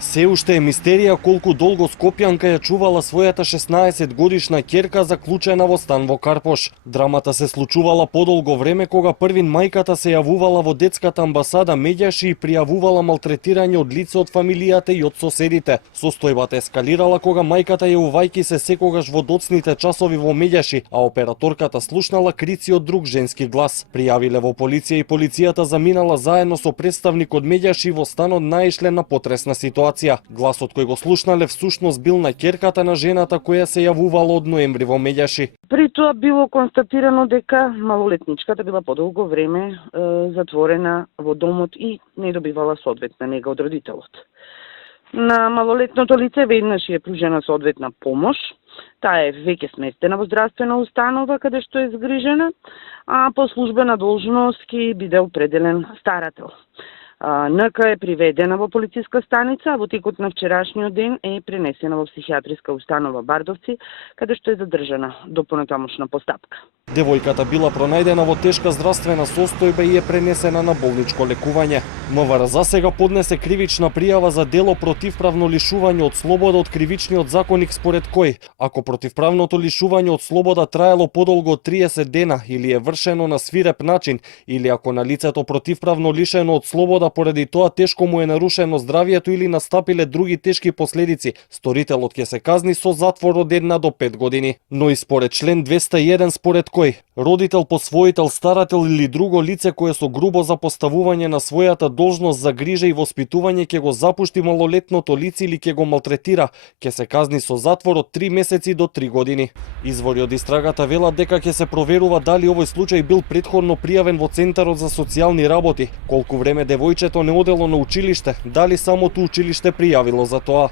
Се уште е мистерија колку долго Скопјанка ја чувала својата 16 годишна ќерка заклучена во стан во Карпош. Драмата се случувала подолго време кога првин мајката се јавувала во детската амбасада Медјаши и пријавувала малтретирање од лице од фамилијата и од соседите. Состојбата ескалирала кога мајката јавувајќи се секогаш во доцните часови во Медјаши, а операторката слушнала крици од друг женски глас. Пријавиле во полиција и полицијата заминала заедно со представник од Медјаши во станот наишле на потресна ситуација. Гласот кој го слушнале всушност бил на ќерката на жената која се јавувала од ноември во Медјаши. При тоа било констатирано дека малолетничката била подолго време затворена во домот и не добивала соодветна нега од родителот. На малолетното лице веднаш е пружена соодветна помош. Таа е веќе сместена во здравствена установа каде што е згрижена, а по службена должност ќе биде определен старател. НК е приведена во полициска станица, а во текот на вчерашниот ден е пренесена во психијатриска установа Бардовци, каде што е задржана до понатамошна постапка. Девојката била пронајдена во тешка здравствена состојба и е пренесена на болничко лекување. МВР за сега поднесе кривична пријава за дело противправно лишување од слобода од кривичниот законник според кој, ако противправното лишување од слобода траело подолго од 30 дена или е вршено на свиреп начин, или ако на лицето противправно лишено од слобода поради тоа тешко му е нарушено здравието или настапиле други тешки последици, сторителот ќе се казни со затвор од 1 до 5 години. Но и според член 201 според кој родител, посвоител, старател или друго лице кое со грубо запоставување на својата должност за грижа и воспитување ќе го запушти малолетното лице или ќе го малтретира, ќе се казни со затвор од 3 месеци до 3 години. Извори од истрагата велат дека ќе се проверува дали овој случај бил претходно пријавен во Центарот за социјални работи, колку време девојчето не одело на училиште, дали самото училиште пријавило за тоа.